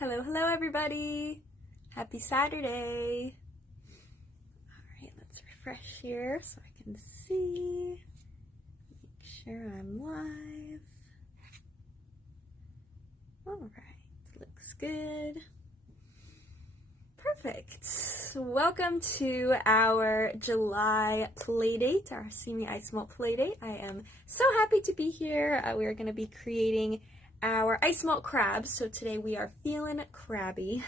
Hello, hello everybody. Happy Saturday. All right, let's refresh here so I can see. Make sure I'm live. All right, looks good. Perfect. Welcome to our July Playdate, our Simi Isomalt Playdate. I am so happy to be here. We are going to be creating our Isomalt crabs. So today we are feeling crabby.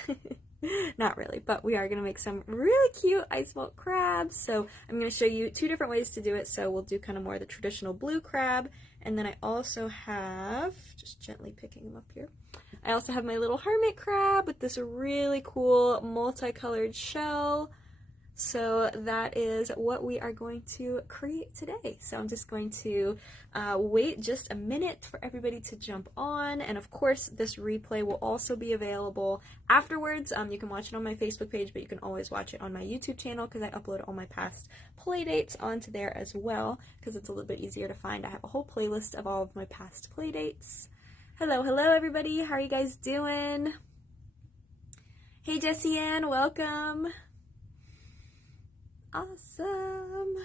Not really, but we are going to make some really cute Isomalt crabs. So I'm going to show you two different ways to do it. So we'll do kind of more the traditional blue crab. And then I also have, just gently picking them up here, I also have my little hermit crab with this really cool multicolored shell. So that is what we are going to create today. So I'm just going to wait just a minute for everybody to jump on. And of course, this replay will also be available afterwards. You can watch it on my Facebook page, but you can always watch it on my YouTube channel because I upload all my past playdates onto there as well because it's a little bit easier to find. I have a whole playlist of all of my past playdates. Hello, hello everybody. How are you guys doing? Hey Jessie Ann, welcome. Awesome.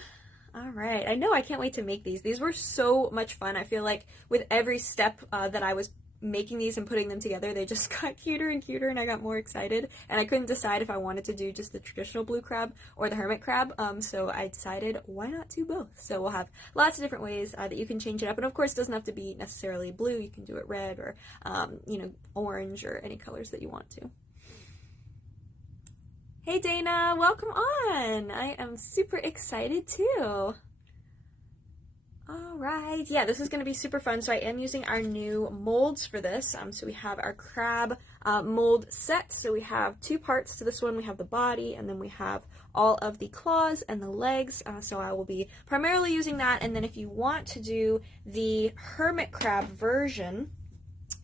All right. I know I can't wait to make these. These were so much fun. I feel like with every step that I was making these and putting them together, they just got cuter and cuter and I got more excited. And I couldn't decide if I wanted to do just the traditional blue crab or the hermit crab. So I decided why not do both? So we'll have lots of different ways that you can change it up. And of course, it doesn't have to be necessarily blue. You can do it red or, orange or any colors that you want to. Hey Dana, welcome on! I am super excited too. Alright, yeah, this is going to be super fun. So I am using our new molds for this. So we have our crab mold set. So we have two parts to this one. We have the body and then we have all of the claws and the legs. So I will be primarily using that. And then if you want to do the hermit crab version,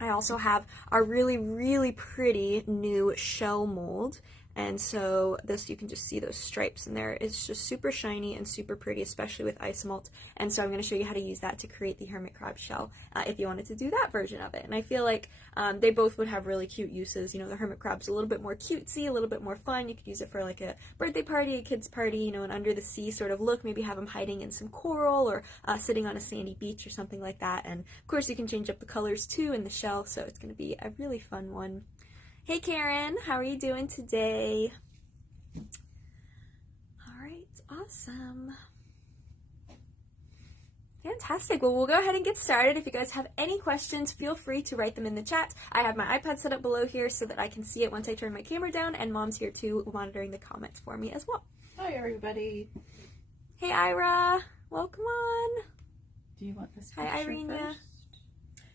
I also have our really, really pretty new shell mold. And so this, you can just see those stripes in there. It's just super shiny and super pretty, especially with Isomalt. And so I'm going to show you how to use that to create the hermit crab shell if you wanted to do that version of it. And I feel like they both would have really cute uses. You know, the hermit crab's a little bit more cutesy, a little bit more fun. You could use it for like a birthday party, a kid's party, you know, an under the sea sort of look. Maybe have them hiding in some coral or sitting on a sandy beach or something like that. And of course you can change up the colors too in the shell. So it's going to be a really fun one. Hey Karen, how are you doing today? All right, awesome. Fantastic. Well, we'll go ahead and get started. If you guys have any questions, feel free to write them in the chat. I have my iPad set up below here so that I can see it once I turn my camera down, and Mom's here too, monitoring the comments for me as well. Hi everybody. Hey Ira, welcome on. Do you want this picture Hi Irina. first?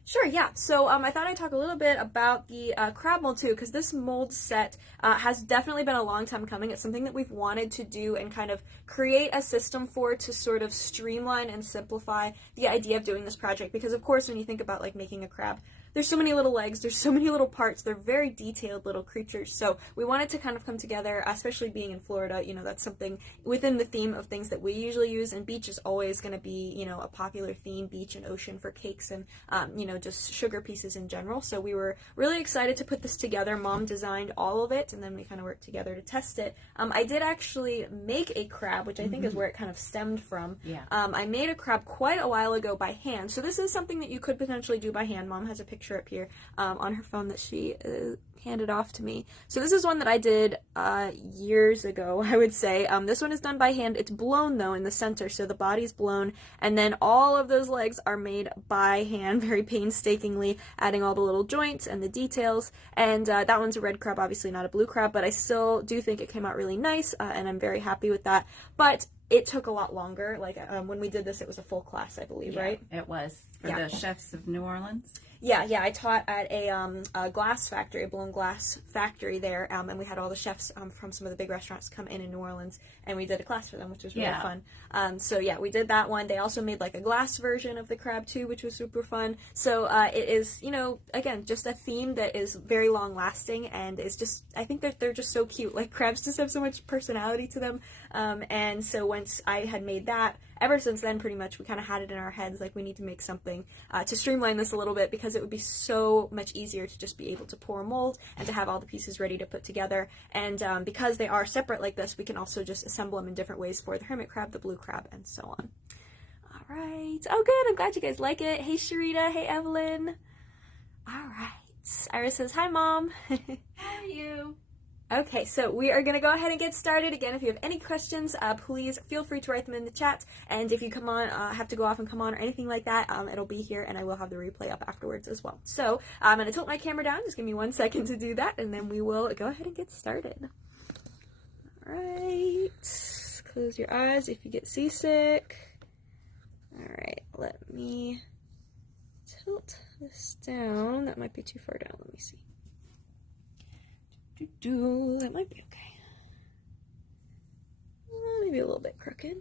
Sure, yeah. So I thought I'd talk a little bit about the crab mold too, because this mold set has definitely been a long time coming. It's something that we've wanted to do and kind of create a system for to sort of streamline and simplify the idea of doing this project. Because of course, when you think about like making a crab, there's so many little legs, there's so many little parts, they're very detailed little creatures. So we wanted to kind of come together, especially being in Florida, you know, that's something within the theme of things that we usually use, and beach is always going to be, you know, a popular theme, beach and ocean for cakes and, just sugar pieces in general. So we were really excited to put this together. Mom designed all of it, and then we kind of worked together to test it. I did actually make a crab, which I think is where it kind of stemmed from. Yeah. I made a crab quite a while ago by hand. So this is something that you could potentially do by hand. Mom has a picture up here on her phone that she handed off to me. So this is one that I did years ago, I would say. This one is done by hand. It's blown though in the center, so the body's blown, and then all of those legs are made by hand, very painstakingly, adding all the little joints and the details. And that one's a red crab, obviously not a blue crab, but I still do think it came out really nice, and I'm very happy with that. But it took a lot longer. Like when we did this, it was a full class, I believe, yeah, right? It was for the chefs of New Orleans. Yeah, I taught at a glass factory, a blown glass factory there, and we had all the chefs from some of the big restaurants come in New Orleans, and we did a class for them, which was really fun. So yeah, we did that one. They also made like a glass version of the crab too, which was super fun. So it is, you know, again, just a theme that is very long lasting, and is just, I think that they're just so cute. Like crabs just have so much personality to them, and so once I had made that, ever since then, pretty much, we kind of had it in our heads, like, we need to make something to streamline this a little bit, because it would be so much easier to just be able to pour a mold and to have all the pieces ready to put together. And because they are separate like this, we can also just assemble them in different ways for the hermit crab, the blue crab, and so on. All right. Oh, good. I'm glad you guys like it. Hey, Sharita. Hey, Evelyn. All right. Iris says, hi, Mom. How are you? Okay, so we are going to go ahead and get started. Again, if you have any questions, please feel free to write them in the chat. And if you come on, have to go off and come on or anything like that, it'll be here, and I will have the replay up afterwards as well. So I'm going to tilt my camera down. Just give me 1 second to do that, and then we will go ahead and get started. All right. Close your eyes if you get seasick. All right, let me tilt this down. That might be too far down. Let me see. That might be okay. Maybe a little bit crooked.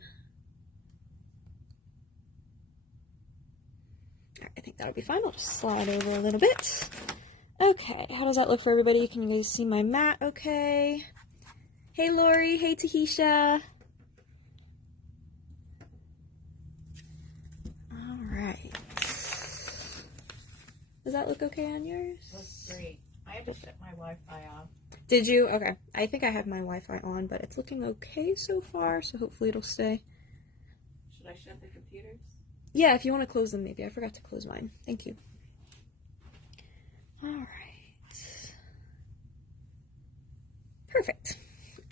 Alright, I think that'll be fine. I'll just slide over a little bit. Okay, how does that look for everybody? Can you guys see my mat okay? Hey Lori, hey Tahisha. Alright. Does that look okay on yours? Looks great. I had to shut my Wi-Fi off. Did you? Okay. I think I have my Wi-Fi on, but it's looking okay so far, so hopefully it'll stay. Should I shut the computers? Yeah, if you want to close them, maybe. I forgot to close mine. Thank you. All right. Perfect.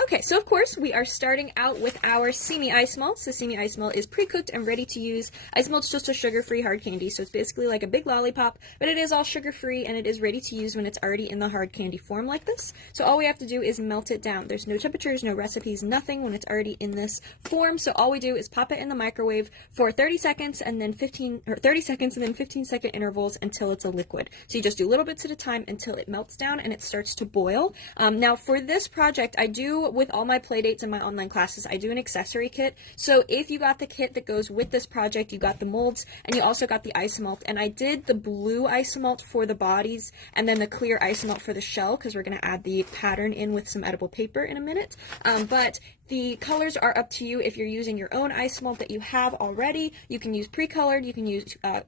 Okay, so of course we are starting out with our Simi Isomalt. So Simi Isomalt is pre-cooked and ready to use. Isomalt's just a sugar-free hard candy, so it's basically like a big lollipop, but it is all sugar-free and it is ready to use when it's already in the hard candy form like this. So all we have to do is melt it down. There's no temperatures, no recipes, nothing when it's already in this form. So all we do is pop it in the microwave for 30 seconds and then 30 seconds and then 15-second intervals until it's a liquid. So you just do little bits at a time until it melts down and it starts to boil. Now for this project, I do, with all my playdates and my online classes, I do an accessory kit. So if you got the kit that goes with this project, you got the molds and you also got the isomalt. And I did the blue isomalt for the bodies and then the clear isomalt for the shell, because we're going to add the pattern in with some edible paper in a minute. But the colors are up to you. If you're using your own isomalt that you have already, you can use pre-colored, you can use, add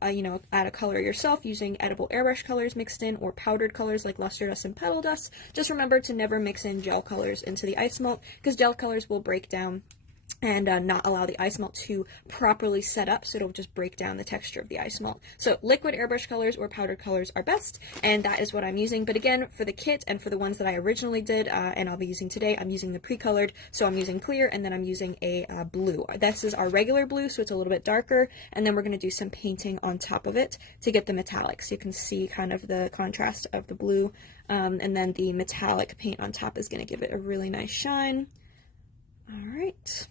a color yourself using edible airbrush colors mixed in, or powdered colors like luster dust and petal dust. Just remember to never mix in gel colors into the isomalt, because gel colors will break down and not allow the isomalt to properly set up, so it'll just break down the texture of the isomalt. So liquid airbrush colors or powdered colors are best, and that is what I'm using. But again, for the kit and for the ones that I originally did and I'll be using today, I'm using the pre-colored, so I'm using clear, and then I'm using a blue. This is our regular blue, so it's a little bit darker, and then we're going to do some painting on top of it to get the metallic, so you can see kind of the contrast of the blue, and then the metallic paint on top is going to give it a really nice shine. All right.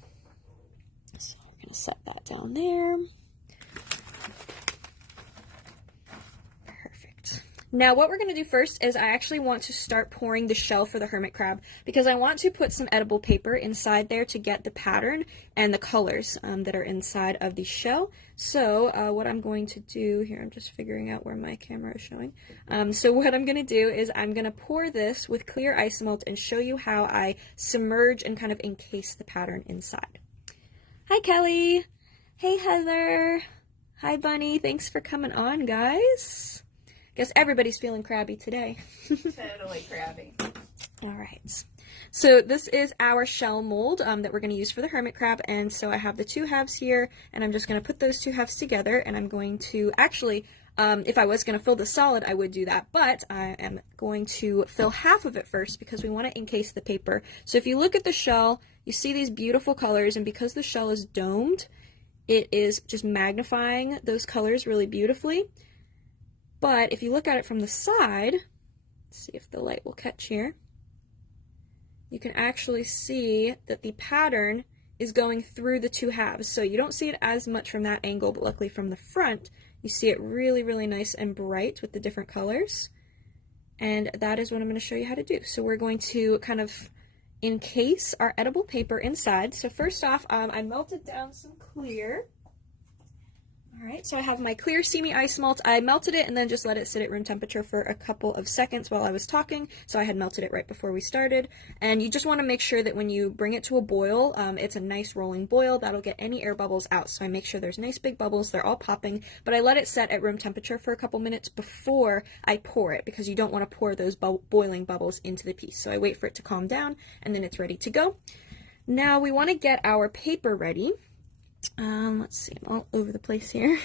So we're going to set that down there. Perfect. Now what we're going to do first is I actually want to start pouring the shell for the hermit crab, because I want to put some edible paper inside there to get the pattern and the colors that are inside of the shell. So what I'm going to do here, I'm just figuring out where my camera is showing. So what I'm going to do is I'm going to pour this with clear isomalt and show you how I submerge and kind of encase the pattern inside. Hi, Kelly. Hey, Heather. Hi, Bunny. Thanks for coming on, guys. Guess everybody's feeling crabby today. Totally crabby. All right. So this is our shell mold that we're going to use for the hermit crab. And so I have the two halves here, and I'm just going to put those two halves together. And I'm going to actually, if I was going to fill the solid, I would do that. But I am going to fill half of it first, because we want to encase the paper. So if you look at the shell, you see these beautiful colors, and because the shell is domed, it is just magnifying those colors really beautifully. But if you look at it from the side, let's see if the light will catch here, you can actually see that the pattern is going through the two halves. So you don't see it as much from that angle, but luckily from the front, you see it really, really nice and bright with the different colors. And that is what I'm going to show you how to do. So we're going to kind of encase our edible paper inside. So first off, I melted down some clear. Alright, so I have my clear Simi Isomalt. I melted it and then just let it sit at room temperature for a couple of seconds while I was talking. So I had melted it right before we started. And you just want to make sure that when you bring it to a boil, it's a nice rolling boil. That'll get any air bubbles out. So I make sure there's nice big bubbles. They're all popping. But I let it set at room temperature for a couple minutes before I pour it, because you don't want to pour those boiling bubbles into the piece. So I wait for it to calm down and then it's ready to go. Now we want to get our paper ready. Let's see, I'm all over the place here.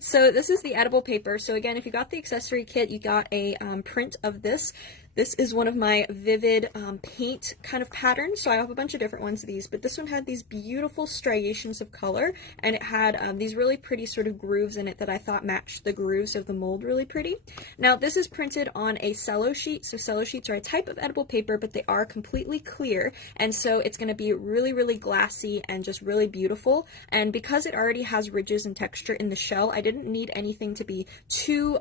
So this is the edible paper. So again, if you got the accessory kit, you got a print of this. This is one of my vivid paint kind of patterns. So I have a bunch of different ones of these, but this one had these beautiful striations of color, and it had these really pretty sort of grooves in it that I thought matched the grooves of the mold really pretty. Now this is printed on a cello sheet. So cello sheets are a type of edible paper, but they are completely clear, and so it's going to be really, really glassy and just really beautiful. And because it already has ridges and texture in the shell, I didn't need anything to be too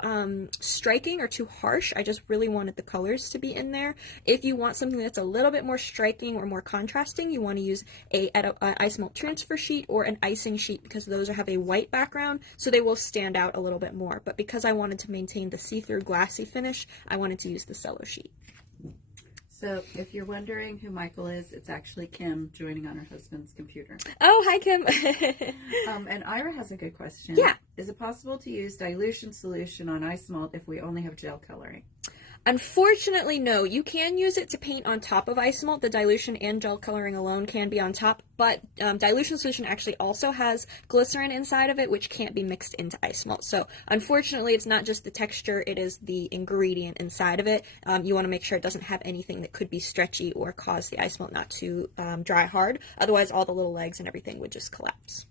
striking or too harsh. I just really wanted the colors to be in there. If you want something that's a little bit more striking or more contrasting, you want to use a Isomalt transfer sheet or an icing sheet, because those have a white background, so they will stand out a little bit more. But because I wanted to maintain the see-through glassy finish, I wanted to use the cello sheet. So if you're wondering who Michael is, it's actually Kim joining on her husband's computer. Oh, hi, Kim. And Ira has a good question. Yeah. Is it possible to use dilution solution on Isomalt if we only have gel coloring? Unfortunately, no. You can use it to paint on top of Isomalt. The dilution and gel coloring alone can be on top, but dilution solution actually also has glycerin inside of it, which can't be mixed into Isomalt. So unfortunately, it's not just the texture, it is the ingredient inside of it. You want to make sure it doesn't have anything that could be stretchy or cause the Isomalt not to dry hard. Otherwise, all the little legs and everything would just collapse.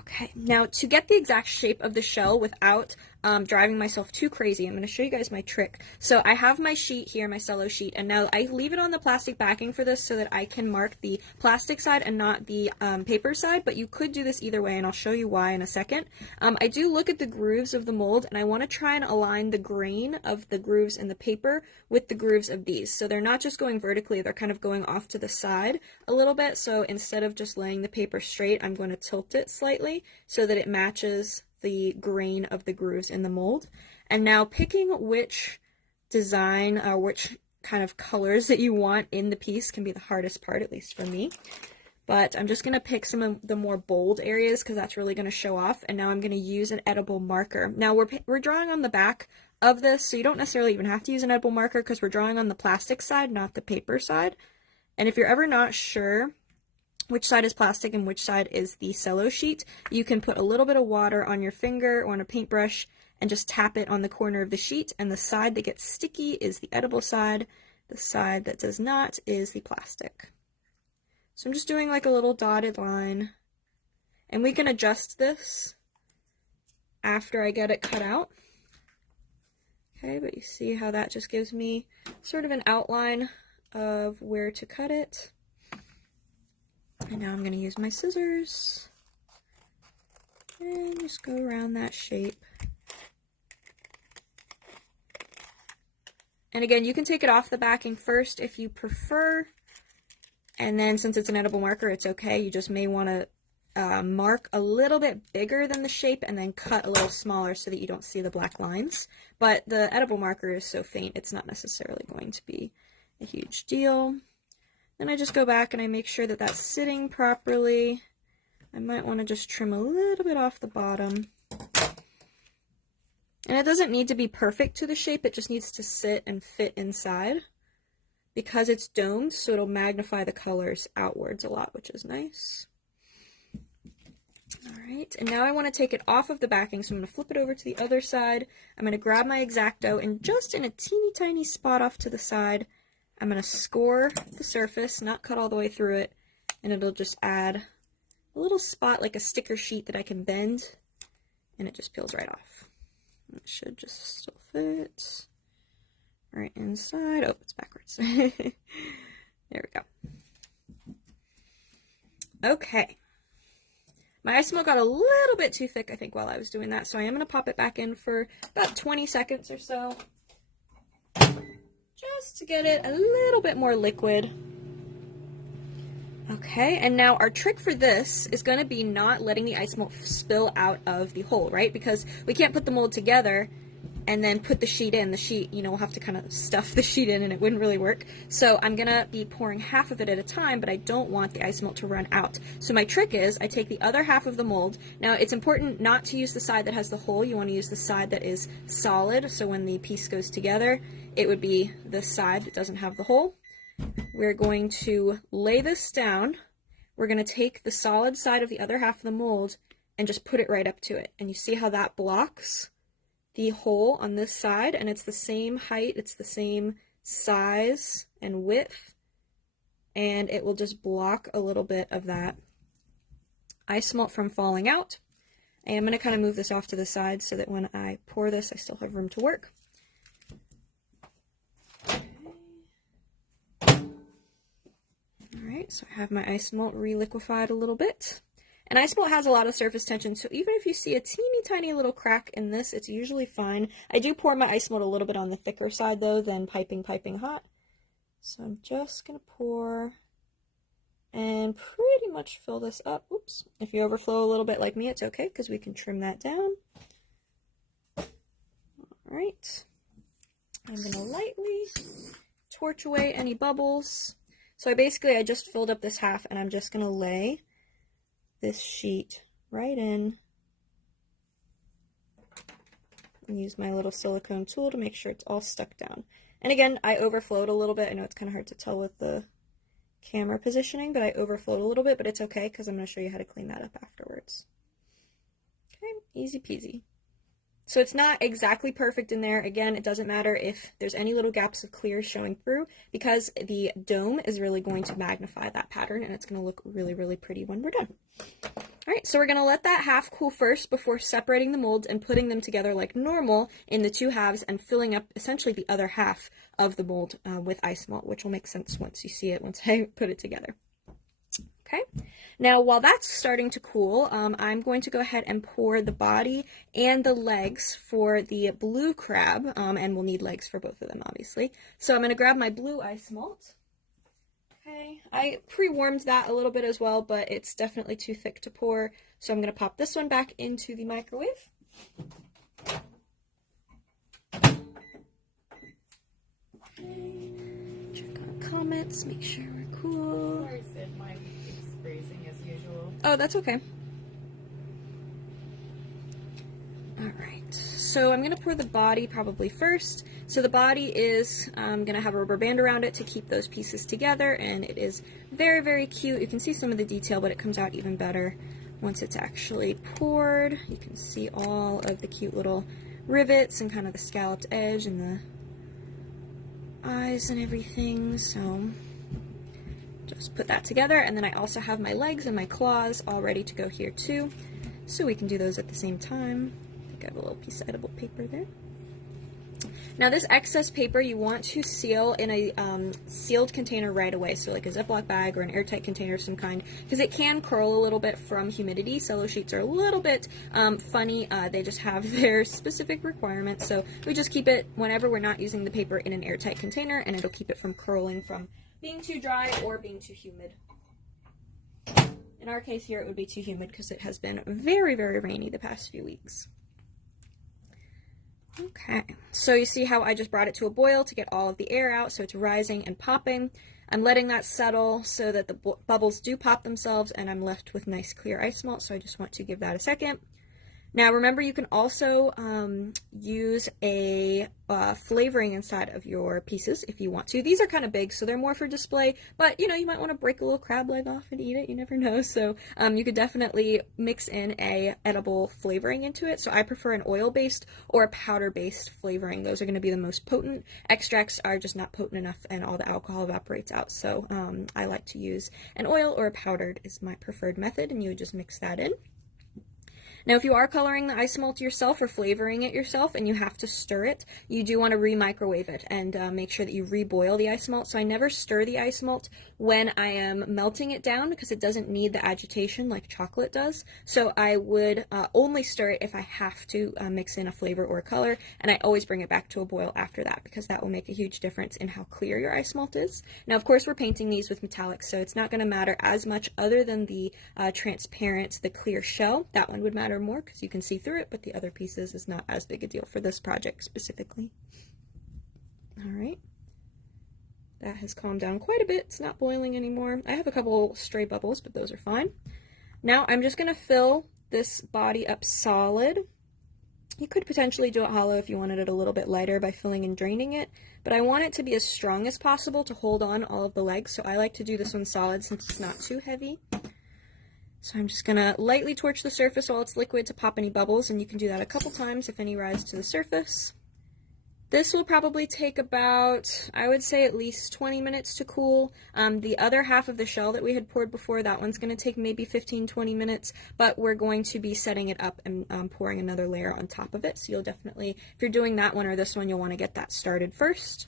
Okay, now to get the exact shape of the shell without driving myself too crazy, I'm going to show you guys my trick. So I have my sheet here, my cello sheet, and now I leave it on the plastic backing for this so that I can mark the plastic side and not the paper side, but you could do this either way, and I'll show you why in a second. I do look at the grooves of the mold, and I want to try and align the grain of the grooves in the paper with the grooves of these. So they're not just going vertically, they're kind of going off to the side a little bit. So instead of just laying the paper straight, I'm going to tilt it slightly so that it matches the grain of the grooves in the mold. And now picking which design or which kind of colors that you want in the piece can be the hardest part, at least for me. But I'm just going to pick some of the more bold areas because that's really going to show off. And now I'm going to use an edible marker. Now we're drawing on the back of this, so you don't necessarily even have to use an edible marker because we're drawing on the plastic side, not the paper side. And if you're ever not sure which side is plastic and which side is the cello sheet, you can put a little bit of water on your finger or on a paintbrush and just tap it on the corner of the sheet, and the side that gets sticky is the edible side. The side that does not is the plastic. So I'm just doing like a little dotted line, and we can adjust this after I get it cut out. Okay, but you see how that just gives me sort of an outline of where to cut it. And now I'm going to use my scissors and just go around that shape. And again, you can take it off the backing first if you prefer. And then since it's an edible marker, it's okay. You just may want to mark a little bit bigger than the shape and then cut a little smaller so that you don't see the black lines. But the edible marker is so faint, it's not necessarily going to be a huge deal. Then I just go back and I make sure that that's sitting properly. I might want to just trim a little bit off the bottom. And it doesn't need to be perfect to the shape, it just needs to sit and fit inside. Because it's domed, so it'll magnify the colors outwards a lot, which is nice. Alright, and now I want to take it off of the backing, so I'm going to flip it over to the other side. I'm going to grab my X-Acto, and just in a teeny tiny spot off to the side, I'm going to score the surface, not cut all the way through it, and it'll just add a little spot like a sticker sheet that I can bend, and it just peels right off. And it should just still fit right inside. Oh, it's backwards. There we go. Okay. My Isomalt got a little bit too thick, I think, while I was doing that, so I am going to pop it back in for about 20 seconds or so, just to get it a little bit more liquid. Okay, and now our trick for this is going to be not letting the ice malt spill out of the hole, right? Because we can't put the mold together and then put the sheet in. The sheet, you know, we'll have to kind of stuff the sheet in and it wouldn't really work. So I'm going to be pouring half of it at a time, but I don't want the ice malt to run out. So my trick is I take the other half of the mold. Now it's important not to use the side that has the hole. You want to use the side that is solid. So when the piece goes together, it would be this side that doesn't have the hole. We're going to lay this down. We're going to take the solid side of the other half of the mold and just put it right up to it. And you see how that blocks the hole on this side, and it's the same height, it's the same size and width, and it will just block a little bit of that ice malt from falling out. And I'm going to kind of move this off to the side so that when I pour this, I still have room to work. Alright, so I have my ice malt re-liquefied a little bit. And ice malt has a lot of surface tension, so even if you see a teeny tiny little crack in this, it's usually fine. I do pour my ice malt a little bit on the thicker side, though, than piping hot. So I'm just going to pour and pretty much fill this up. Oops. If you overflow a little bit like me, it's okay, because we can trim that down. Alright. I'm going to lightly torch away any bubbles. So I just filled up this half, and I'm just going to lay this sheet right in and use my little silicone tool to make sure it's all stuck down. And again, I overflowed a little bit. I know it's kind of hard to tell with the camera positioning, but I overflowed a little bit, but it's okay because I'm going to show you how to clean that up afterwards. Okay, easy peasy. So it's not exactly perfect in there. Again, it doesn't matter if there's any little gaps of clear showing through, because the dome is really going to magnify that pattern, and it's going to look really, really pretty when we're done. All right, so we're going to let that half cool first before separating the molds and putting them together like normal in the two halves and filling up essentially the other half of the mold with ice malt, which will make sense once you see it, once I put it together. Okay, now while that's starting to cool, I'm going to go ahead and pour the body and the legs for the blue crab, and we'll need legs for both of them, obviously. So I'm going to grab my blue ice malt. Okay, I pre-warmed that a little bit as well, but it's definitely too thick to pour, so I'm going to pop this one back into the microwave. Okay, check our comments, make sure we're cool. Sorry, Sid, my is freezing as usual. Oh, that's okay. Alright, so I'm going to pour the body probably first. So the body is going to have a rubber band around it to keep those pieces together, and it is very, very cute. You can see some of the detail, but it comes out even better once it's actually poured. You can see all of the cute little rivets and kind of the scalloped edge and the eyes and everything. So just put that together, and then I also have my legs and my claws all ready to go here too, so we can do those at the same time. I think I have a little piece of edible paper there. Now this excess paper you want to seal in a sealed container right away, so like a Ziploc bag or an airtight container of some kind, because it can curl a little bit from humidity. Cello sheets are a little bit funny. They just have their specific requirements, so we just keep it whenever we're not using the paper in an airtight container, and it'll keep it from curling from being too dry or being too humid. In our case here, it would be too humid because it has been very, very rainy the past few weeks. Okay, so you see how I just brought it to a boil to get all of the air out, so it's rising and popping. I'm letting that settle so that the bubbles do pop themselves, and I'm left with nice clear ice malt, so I just want to give that a second. Now remember, you can also use a flavoring inside of your pieces if you want to. These are kind of big, so they're more for display, but you know, you might want to break a little crab leg off and eat it, you never know. So you could definitely mix in a edible flavoring into it. So I prefer an oil-based or a powder-based flavoring. Those are going to be the most potent. Extracts are just not potent enough and all the alcohol evaporates out. So I like to use an oil or a powdered is my preferred method, and you would just mix that in. Now, if you are coloring the Isomalt yourself or flavoring it yourself and you have to stir it, you do want to re-microwave it and make sure that you reboil the Isomalt. So I never stir the Isomalt when I am melting it down because it doesn't need the agitation like chocolate does. So I would only stir it if I have to mix in a flavor or a color, and I always bring it back to a boil after that because that will make a huge difference in how clear your Isomalt is. Now, of course, we're painting these with metallics, so it's not going to matter as much other than the transparent, the clear shell. That one would matter more because you can see through it, but the other pieces is not as big a deal for this project specifically. All right. That has calmed down quite a bit. It's not boiling anymore. I have a couple stray bubbles, but those are fine. Now I'm just going to fill this body up solid. You could potentially do it hollow if you wanted it a little bit lighter by filling and draining it, but I want it to be as strong as possible to hold on all of the legs, so I like to do this one solid since it's not too heavy. So I'm just going to lightly torch the surface while it's liquid to pop any bubbles, and you can do that a couple times if any rise to the surface. This will probably take about, I would say, at least 20 minutes to cool. The other half of the shell that we had poured before, that one's going to take maybe 15-20 minutes, but we're going to be setting it up and pouring another layer on top of it. So you'll definitely, if you're doing that one or this one, you'll want to get that started first.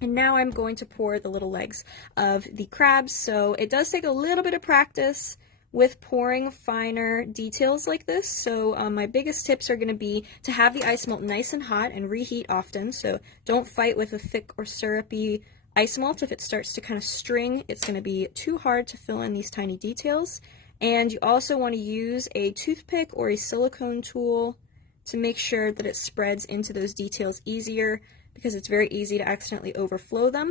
And now I'm going to pour the little legs of the crabs. So it does take a little bit of practice with pouring finer details like this. So my biggest tips are going to be to have the Isomalt nice and hot and reheat often. So don't fight with a thick or syrupy Isomalt. If it starts to kind of string, it's going to be too hard to fill in these tiny details. And you also want to use a toothpick or a silicone tool to make sure that it spreads into those details easier, because it's very easy to accidentally overflow them.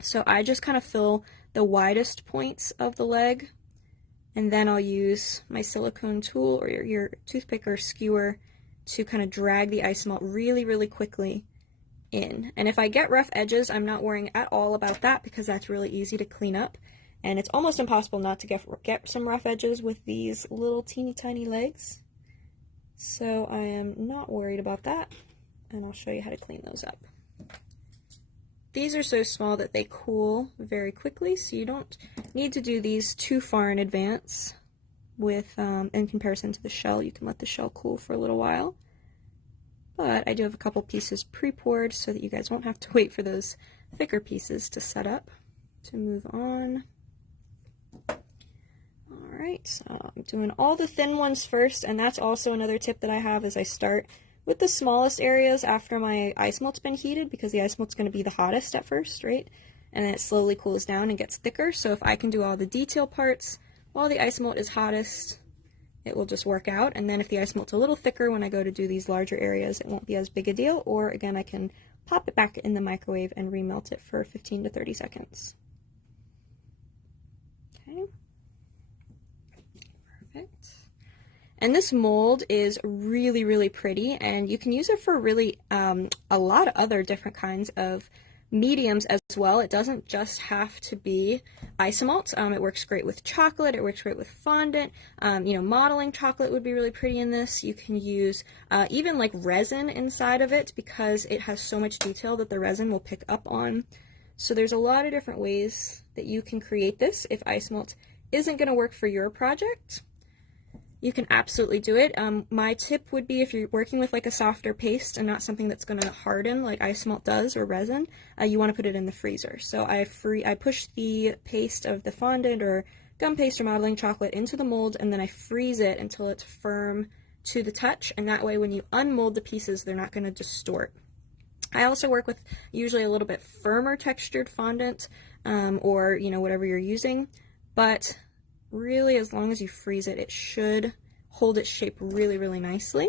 So I just kind of fill the widest points of the leg, and then I'll use my silicone tool or your toothpick or skewer to kind of drag the Isomalt really, really quickly in. And if I get rough edges, I'm not worrying at all about that because that's really easy to clean up. And it's almost impossible not to get some rough edges with these little teeny tiny legs. So I am not worried about that. And I'll show you how to clean those up. These are so small that they cool very quickly, so you don't need to do these too far in advance with, in comparison to the shell. You can let the shell cool for a little while. But I do have a couple pieces pre-poured so that you guys won't have to wait for those thicker pieces to set up. To move on. Alright, so I'm doing all the thin ones first, and that's also another tip that I have is I start with the smallest areas after my Isomalt's been heated, because the Isomalt's going to be the hottest at first, right? And then it slowly cools down and gets thicker. So if I can do all the detail parts while the Isomalt is hottest, it will just work out. And then if the Isomalt's a little thicker, when I go to do these larger areas, it won't be as big a deal. Or again, I can pop it back in the microwave and remelt it for 15 to 30 seconds. Okay. Perfect. And this mold is really, really pretty, and you can use it for really a lot of other different kinds of mediums as well. It doesn't just have to be Isomalt. It works great with chocolate. It works great with fondant. You know, modeling chocolate would be really pretty in this. You can use even like resin inside of it because it has so much detail that the resin will pick up on. So there's a lot of different ways that you can create this. If Isomalt isn't going to work for your project, you can absolutely do it. My tip would be if you're working with like a softer paste and not something that's going to harden like Isomalt does or resin, you want to put it in the freezer. So I push the paste of the fondant or gum paste or modeling chocolate into the mold, and then I freeze it until it's firm to the touch, and that way when you unmold the pieces, they're not going to distort. I also work with usually a little bit firmer textured fondant or, you know, whatever you're using, but really, as long as you freeze it, it should hold its shape really, really nicely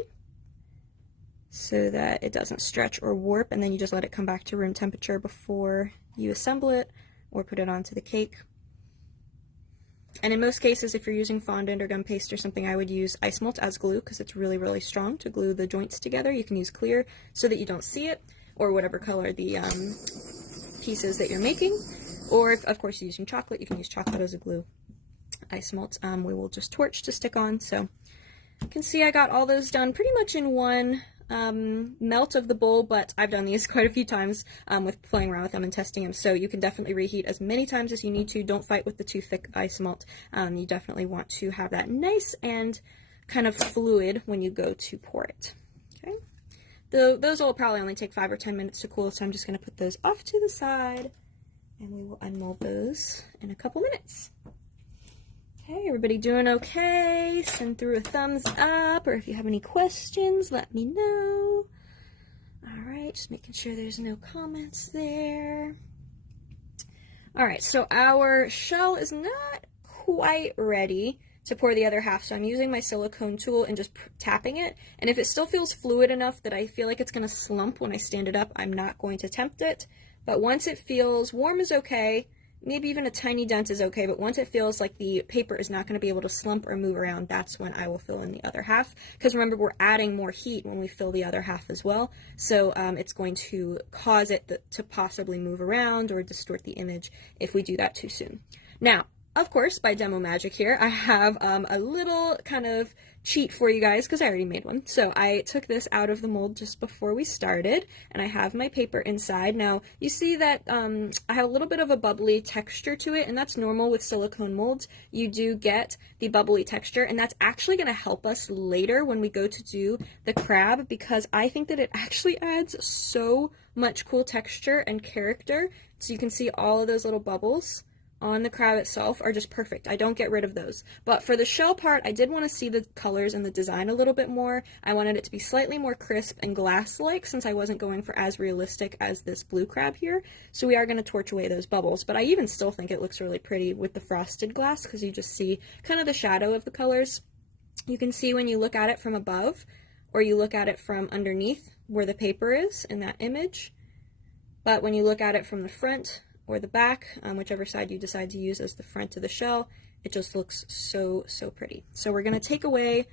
so that it doesn't stretch or warp, and then you just let it come back to room temperature before you assemble it or put it onto the cake. And in most cases, if you're using fondant or gum paste or something, I would use Isomalt as glue because it's really, really strong to glue the joints together. You can use clear so that you don't see it, or whatever color the pieces that you're making. Or if, of course, you're using chocolate, you can use chocolate as a glue. Isomalt, we will just torch to stick on. So you can see I got all those done pretty much in one melt of the bowl, but I've done these quite a few times with playing around with them and testing them, so you can definitely reheat as many times as you need to. Don't fight with the too thick Isomalt. You definitely want to have that nice and kind of fluid when you go to pour it. Okay, those will probably only take 5 or 10 minutes to cool, so I'm just going to put those off to the side, and we will unmold those in a couple minutes. Okay, everybody doing okay? Send through a thumbs up, or if you have any questions, let me know. All right, just making sure there's no comments there. All right, so our shell is not quite ready to pour the other half, so I'm using my silicone tool and just tapping it, and if it still feels fluid enough that I feel like it's going to slump when I stand it up, I'm not going to attempt it. But once it feels warm is okay, maybe even a tiny dent is okay, but once it feels like the paper is not going to be able to slump or move around, that's when I will fill in the other half. Because remember, we're adding more heat when we fill the other half as well, so it's going to cause it to possibly move around or distort the image if we do that too soon. Now, of course, by demo magic here, I have a little kind of cheat for you guys because I already made one. So I took this out of the mold just before we started, and I have my paper inside. Now, you see that I have a little bit of a bubbly texture to it, and that's normal with silicone molds. You do get the bubbly texture, and that's actually going to help us later when we go to do the crab, because I think that it actually adds so much cool texture and character. So you can see all of those little bubbles on the crab itself are just perfect. I don't get rid of those. But for the shell part, I did want to see the colors and the design a little bit more. I wanted it to be slightly more crisp and glass-like, since I wasn't going for as realistic as this blue crab here. So we are going to torch away those bubbles, but I even still think it looks really pretty with the frosted glass, because you just see kind of the shadow of the colors. You can see when you look at it from above, or you look at it from underneath where the paper is in that image. But when you look at it from the front or the back, whichever side you decide to use as the front of the shell, it just looks so, so pretty. So we're going to take away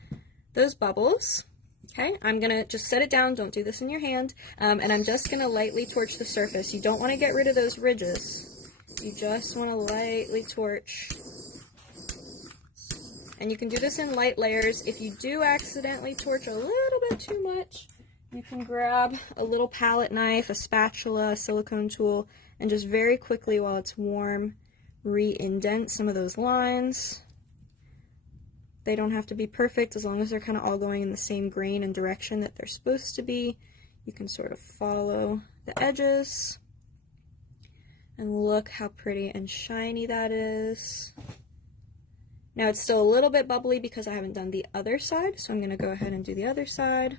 those bubbles. Okay, I'm going to just set it down. Don't do this in your hand. And I'm just going to lightly torch the surface. You don't want to get rid of those ridges. You just want to lightly torch. And you can do this in light layers. If you do accidentally torch a little bit too much, you can grab a little palette knife, a spatula, a silicone tool, and just very quickly while it's warm, re-indent some of those lines. They don't have to be perfect, as long as they're kind of all going in the same grain and direction that they're supposed to be. You can sort of follow the edges. And look how pretty and shiny that is. Now it's still a little bit bubbly because I haven't done the other side, so I'm going to go ahead and do the other side.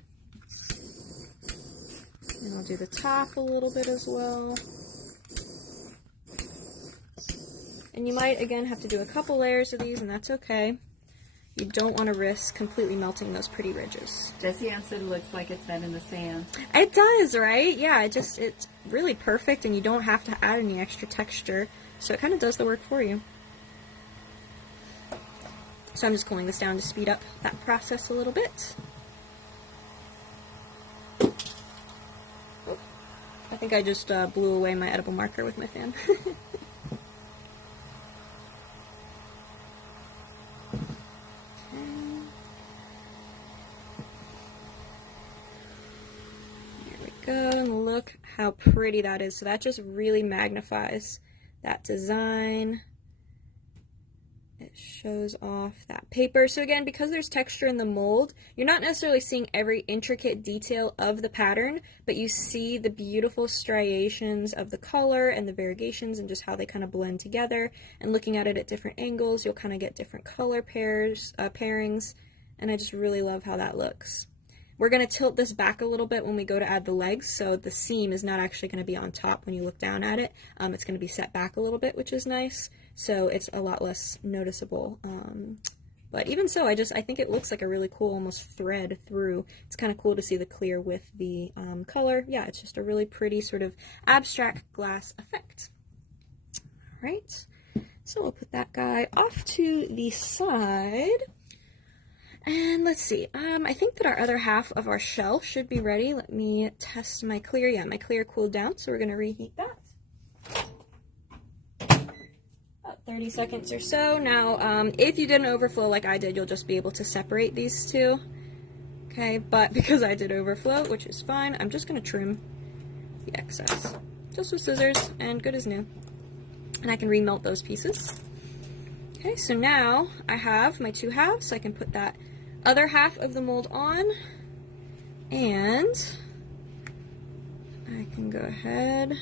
And I'll do the top a little bit as well. And you might, again, have to do a couple layers of these, and that's okay. You don't want to risk completely melting those pretty ridges. Jessie Ann said it looks like it's been in the sand. It does, right? Yeah, it's really perfect, and you don't have to add any extra texture, so it kind of does the work for you. So I'm just cooling this down to speed up that process a little bit. Oh, I think I just blew away my edible marker with my fan. And look how pretty that is. So that just really magnifies that design. It shows off that paper. So again, because there's texture in the mold, you're not necessarily seeing every intricate detail of the pattern, but you see the beautiful striations of the color and the variegations and just how they kind of blend together. And looking at it at different angles, you'll kind of get different color pairings, and I just really love how that looks. We're going to tilt this back a little bit when we go to add the legs, so the seam is not actually going to be on top when you look down at it. It's going to be set back a little bit, which is nice, so it's a lot less noticeable. But even so, I think it looks like a really cool almost thread through. It's kind of cool to see the clear with the color. Yeah, it's just a really pretty sort of abstract glass effect. All right, so we'll put that guy off to the side. And let's see, I think that our other half of our shell should be ready. Let me test my clear. Yeah, my clear cooled down, so we're going to reheat that. About 30 seconds or so. Now, if you did an overflow like I did, you'll just be able to separate these two. Okay, but because I did overflow, which is fine, I'm just going to trim the excess. Just with scissors, and good as new. And I can remelt those pieces. Okay, so now I have my two halves, so I can put that other half of the mold on, and I can go ahead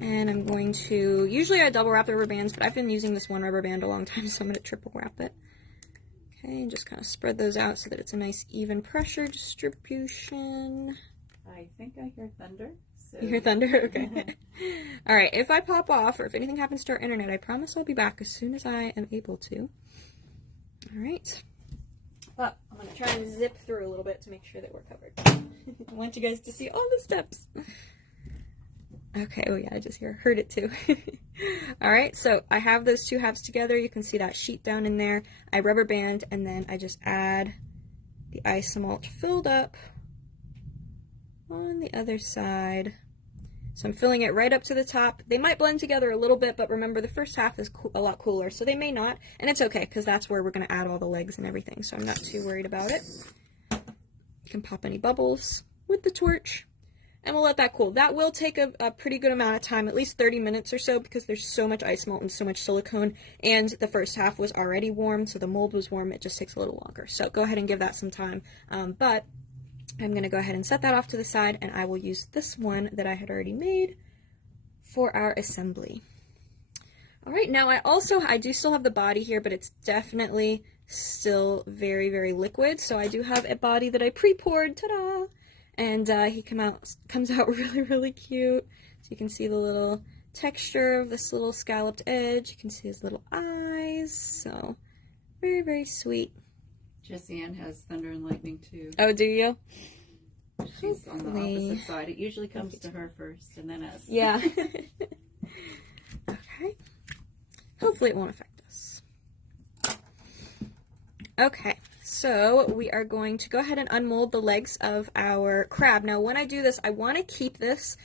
and I'm going to, usually I double wrap the rubber bands, but I've been using this one rubber band a long time, so I'm going to triple wrap it. Okay, and just kind of spread those out so that it's a nice even pressure distribution. I think I hear thunder. So. You hear thunder? Okay. All right, if I pop off or if anything happens to our internet, I promise I'll be back as soon as I am able to. All right. But I'm going to try and zip through a little bit to make sure that we're covered. I want you guys to see all the steps. Okay, oh yeah, I just heard it too. All right, so I have those two halves together. You can see that sheet down in there. I rubber band, and then I just add the Isomalt filled up on the other side. So I'm filling it right up to the top. They might blend together a little bit, but remember the first half is a lot cooler, so they may not, and it's okay because that's where we're going to add all the legs and everything, so I'm not too worried about it. You can pop any bubbles with the torch, and we'll let that cool. That will take a pretty good amount of time, at least 30 minutes or so, because there's so much Isomalt and so much silicone, and the first half was already warm, so the mold was warm. It just takes a little longer, so go ahead and give that some time, but I'm going to go ahead and set that off to the side, and I will use this one that I had already made for our assembly. All right, now I do still have the body here, but it's definitely still very, very liquid, so I do have a body that I pre-poured, ta-da! And he comes out really, really cute. So you can see the little texture of this little scalloped edge. You can see his little eyes. So very, very sweet. Jessie Ann has thunder and lightning too. Oh, do you? She's on the opposite side. It usually comes to her first and then us. Yeah. Okay. Hopefully it won't affect us. Okay. So we are going to go ahead and unmold the legs of our crab. Now when I do this, I want to keep this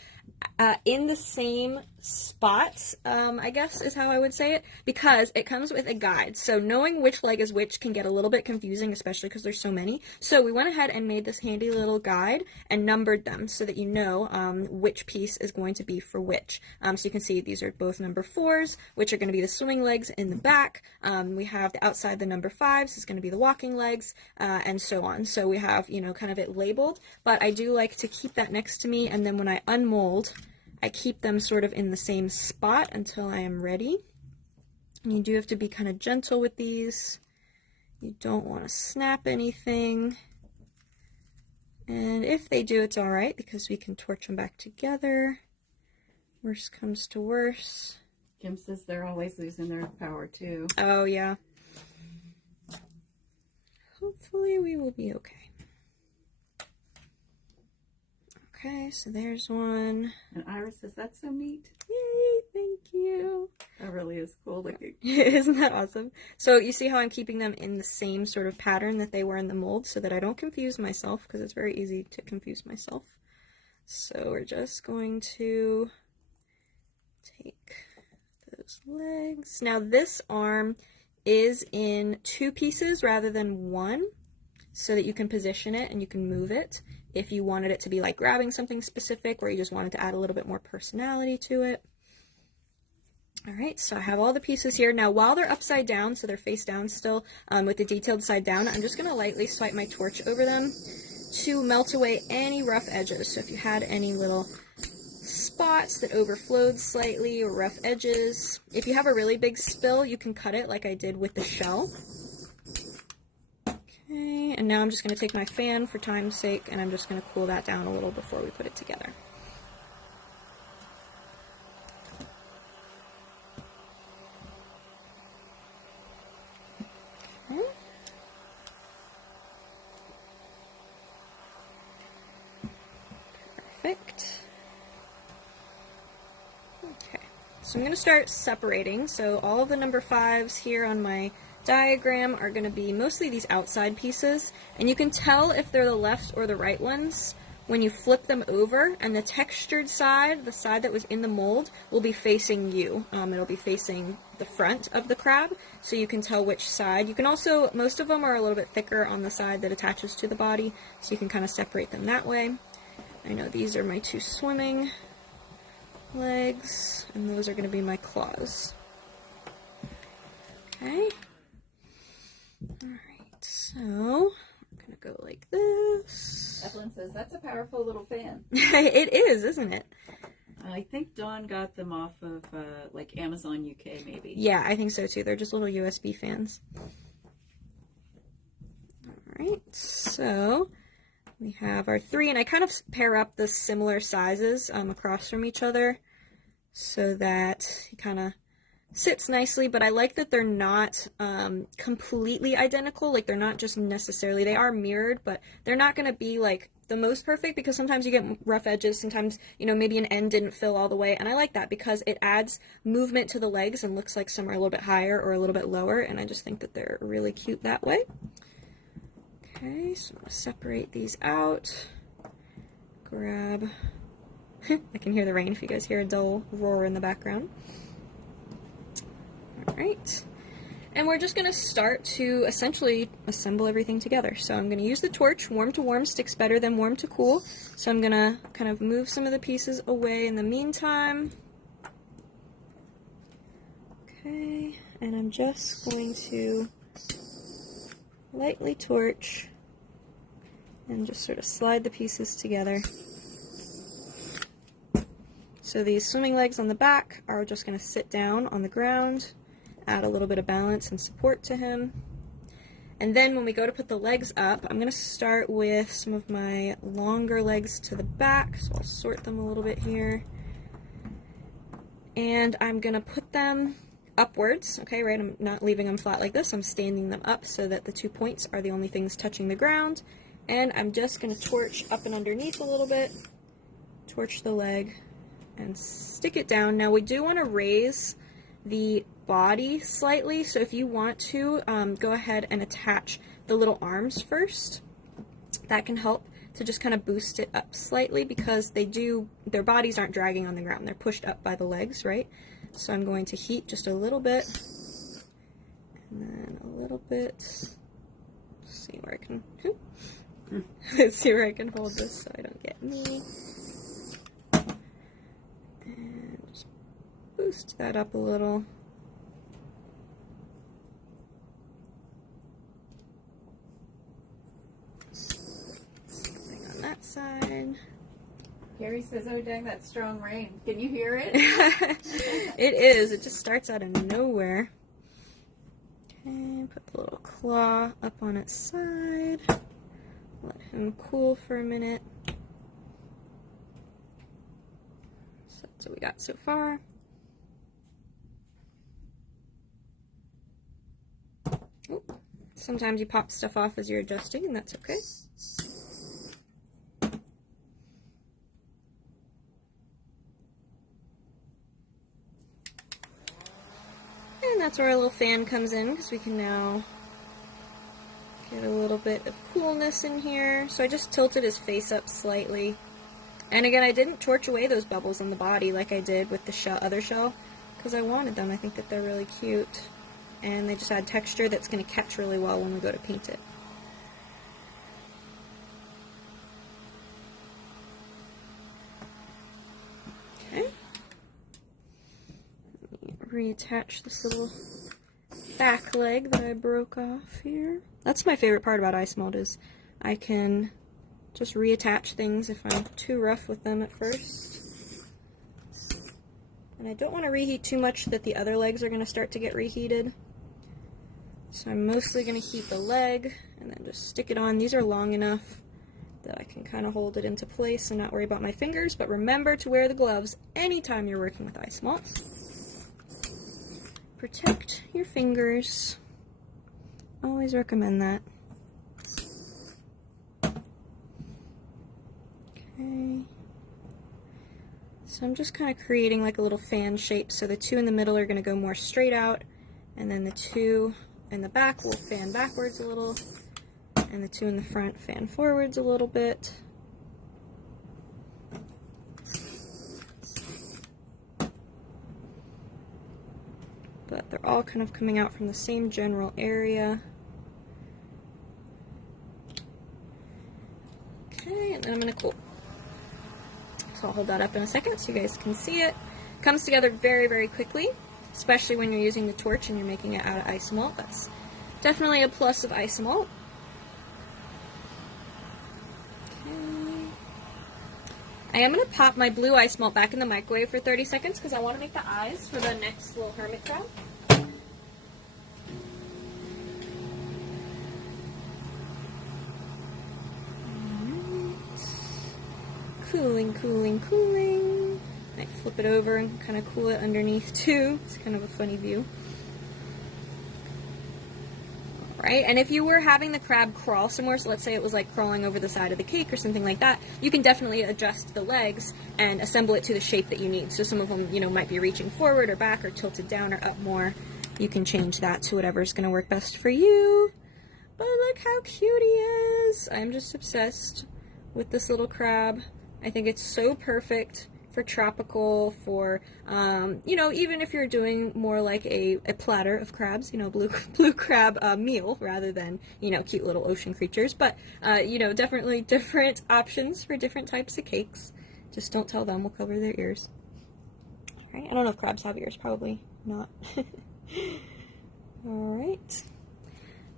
in the same spot, I guess is how I would say it, because it comes with a guide. So knowing which leg is which can get a little bit confusing, especially because there's so many. So we went ahead and made this handy little guide and numbered them so that you know which piece is going to be for which. So you can see these are both number 4s, which are going to be the swimming legs in the back. We have the outside, the number 5s is going to be the walking legs, and so on. So we have, you know, kind of it labeled, but I do like to keep that next to me, and then when I unmold, I keep them sort of in the same spot until I am ready. And you do have to be kind of gentle with these. You don't want to snap anything. And if they do, it's all right because we can torch them back together. Worst comes to worst. Kim says they're always losing their power too. Oh, yeah. Hopefully we will be okay. Okay, so there's one. And Iris says, that's so neat. Yay, thank you. That really is cool looking. Isn't that awesome? So you see how I'm keeping them in the same sort of pattern that they were in the mold so that I don't confuse myself, because it's very easy to confuse myself. So we're just going to take those legs. Now this arm is in 2 pieces rather than 1, so that you can position it and you can move it if you wanted it to be like grabbing something specific, or you just wanted to add a little bit more personality to it. All right, so I have all the pieces here. Now, while they're upside down, so they're face down still, with the detailed side down, I'm just gonna lightly swipe my torch over them to melt away any rough edges. So if you had any little spots that overflowed slightly or rough edges, if you have a really big spill, you can cut it like I did with the shell. Okay, and now I'm just going to take my fan for time's sake, and I'm just going to cool that down a little before we put it together. Okay. Perfect. Okay, so I'm going to start separating. So all of the number 5s here on my diagram are going to be mostly these outside pieces, and you can tell if they're the left or the right ones when you flip them over, and the textured side, the side that was in the mold, will be facing you. It'll be facing the front of the crab, so you can tell which side. You can also, most of them are a little bit thicker on the side that attaches to the body, so you can kind of separate them that way. I know these are my 2 swimming legs, and those are going to be my claws. Okay. Alright. So, I'm gonna go like this. Evelyn says, that's a powerful little fan. It is, isn't it? I think Dawn got them off of, like, Amazon UK, maybe. Yeah, I think so too. They're just little USB fans. Alright, so we have our 3, and I kind of pair up the similar sizes across from each other so that it kind of sits nicely, but I like that they're not completely identical. Like, they're not just necessarily, they are mirrored, but they're not going to be like the most perfect, because sometimes you get rough edges, sometimes, you know, maybe an end didn't fill all the way, and I like that because it adds movement to the legs and looks like some are a little bit higher or a little bit lower, and I just think that they're really cute that way. Okay, so I'm going to separate these out, grab, I can hear the rain if you guys hear a dull roar in the background. Alright, and we're just going to start to essentially assemble everything together. So I'm going to use the torch. Warm to warm sticks better than warm to cool. So I'm going to kind of move some of the pieces away in the meantime. Okay, and I'm just going to lightly torch and just sort of slide the pieces together. So these swimming legs on the back are just going to sit down on the ground, add a little bit of balance and support to him. And then when we go to put the legs up, I'm going to start with some of my longer legs to the back, so I'll sort them a little bit here. And I'm going to put them upwards, okay, right? I'm not leaving them flat like this, I'm standing them up so that the 2 points are the only things touching the ground. And I'm just going to torch up and underneath a little bit, torch the leg, and stick it down. Now we do want to raise the body slightly, so if you want to, go ahead and attach the little arms first. That can help to just kind of boost it up slightly, because their bodies aren't dragging on the ground, they're pushed up by the legs, right? So I'm going to heat just a little bit, and then a little bit. Let's see where I can, let's see where I can hold this so I don't get me. And just boost that up a little. Bring on that side. Carrie says, oh dang, that strong rain. Can you hear it? It is. It just starts out of nowhere. Okay, put the little claw up on its side. Let him cool for a minute. So that's what we got so far. Oh, sometimes you pop stuff off as you're adjusting, and that's okay. And that's where our little fan comes in, because we can now get a little bit of coolness in here. So I just tilted his face up slightly. And again, I didn't torch away those bubbles in the body like I did with the other shell, because I wanted them. I think that they're really cute. And they just add texture that's going to catch really well when we go to paint it. Okay. Let me reattach this little back leg that I broke off here. That's my favorite part about Isomalt, is I can just reattach things if I'm too rough with them at first. And I don't want to reheat too much that the other legs are going to start to get reheated. So I'm mostly going to heat the leg and then just stick it on. These are long enough that I can kind of hold it into place and not worry about my fingers, but remember to wear the gloves anytime you're working with Isomalt. Protect your fingers. Always recommend that. Okay. So I'm just kind of creating like a little fan shape, so the 2 in the middle are going to go more straight out, and then the 2 in the back will fan backwards a little, and the 2 in the front fan forwards a little bit. But they're all kind of coming out from the same general area. Okay, and then I'm going to cool. So I'll hold that up in a second so you guys can see it. It comes together very, very quickly, especially when you're using the torch and you're making it out of Isomalt. That's definitely a plus of Isomalt. I am going to pop my blue ice malt back in the microwave for 30 seconds because I want to make the eyes for the next little hermit crab. Cooling, cooling, cooling. I flip it over and kind of cool it underneath too. It's kind of a funny view. Right? And if you were having the crab crawl somewhere, so let's say it was like crawling over the side of the cake or something like that, you can definitely adjust the legs and assemble it to the shape that you need. So some of them, you know, might be reaching forward or back or tilted down or up more. You can change that to whatever's going to work best for you. But look how cute he is! I'm just obsessed with this little crab. I think it's so perfect for tropical, for, you know, even if you're doing more like a platter of crabs, you know, blue crab meal rather than, you know, cute little ocean creatures. But, you know, definitely different options for different types of cakes. Just don't tell them, we'll cover their ears. All right, I don't know if crabs have ears, probably not. All right.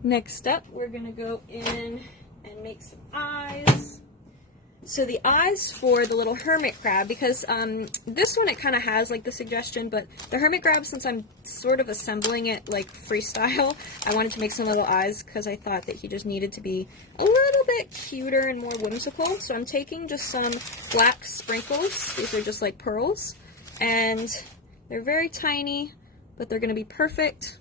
Next up, we're gonna go in and make some eyes. So the eyes for the little hermit crab, because this one it kind of has like the suggestion, but the hermit crab, since I'm sort of assembling it like freestyle, I wanted to make some little eyes because I thought that he just needed to be a little bit cuter and more whimsical. So I'm taking just some black sprinkles. These are just like pearls, and they're very tiny, but they're going to be perfect.